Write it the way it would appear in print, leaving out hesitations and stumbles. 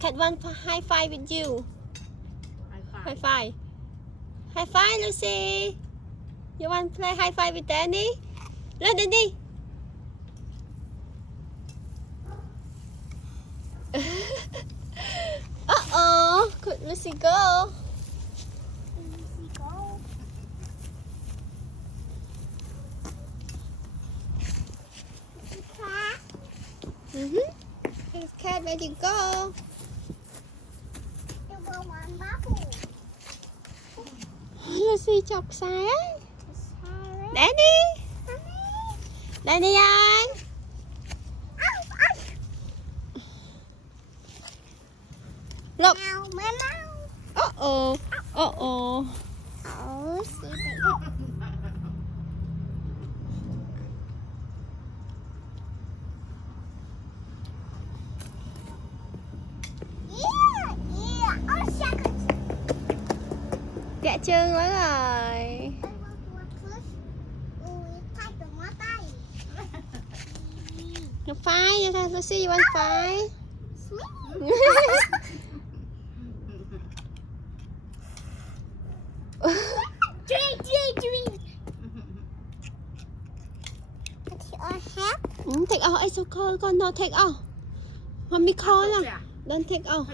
Cat want high five with you. High five. High five, Lucy. You want to play high five with Danny? Lên Danny. Uh-oh. Could Lucy go? Is Cat ready to go? Lucy chọc sáng. Danny. Danny ơi. Look. Uh-oh. Uh-oh. Dạ chân quá rồi. No five, Lucy, you want five? Take off, it's so cold. Con no take off. Mommy cold. Don't take off.